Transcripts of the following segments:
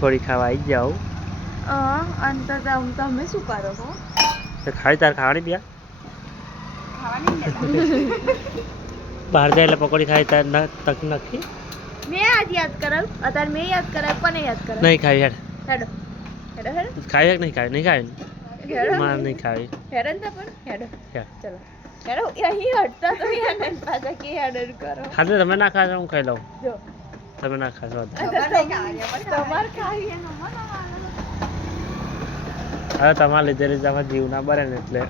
થોડી ખાવા આવી જાઓ અંત તમે શું કરો છો તો ખાઈ તાર ખાવાની બ્યા ખાવાની બહાર જાય એટલે પકોડી ખાઈ તાર તક નથી મેં આજ યાદ કરાવ અત્યારે મેં યાદ કરાવ કોને યાદ કરાવ નહીં ખાવી હેડ હેડો હેડો હેડો ખાવી નહીં ખાવી નહીં ખાવી હેડો માર નહીં ખાવી હેડો ને પણ હેડો હેડ. ચલો હેડો અહીં હટતા તો યાર પાછા કે હેડો કરો હા તો તમે ના ખાશો હું ખાઈ લઉં જો તમે ના ખાશો તમાર ખાવી હવે તમારા લીધે રીતે અમારે જીવ ના બરે ને એટલે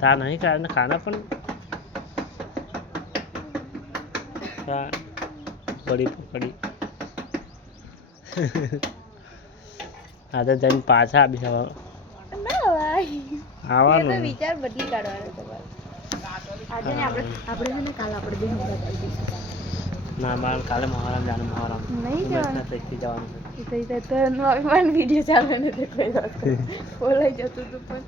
તા નહીં ખાય ને ખાના પણ પડી પકડી હા તો જઈને પાછા આપી આવવાનું વિચાર બદલી કાઢવાનો તમારે આજે ને આપણે છે ને કાલ આપણે બે ના મારે કાલે મહારામ જાણે મહારામ નહીં જવાનું જવાનું અભિમાન વિડીયો ચાલે નથી કોઈ વાત બોલાઈ જતું હતું પણ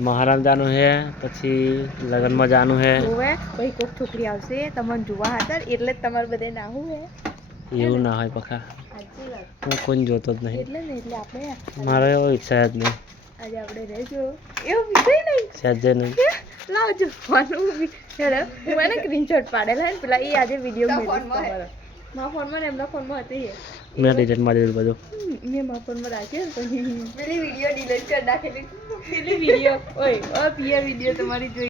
મહારામ જાનું હે પછી લગ્નમાં જાનું હે જોવે પછી કોઈક છોકરી આવશે તમને જોવા હાજર એટલે જ તમારે બધે નાહવું હે એવું ના હોય પખા સાચી વાત હું કોઈ જોતો જ નહીં એટલે ને એટલે આપણે મારો એવો ઈચ્છા જ નહીં આજે આપણે રહેજો એવું વિષય નહીં સહેજે નહીં લાવજો ફોન હેડો હું એને સ્ક્રીનશોટ પાડેલા હે ને પેલા એ આજે વિડીયો મેળવી તમારો મારા ફોનમાં ને એમના ફોનમાં હતી એ મેં ડિલીટ મારી દીધું બધું મેં મારા ફોનમાં રાખ્યો ને પછી પેલી વિડીયો ડિલીટ કરી નાખેલી પેલી વિડીયો ઓય પિયા વિડીયો તમારી જોઈ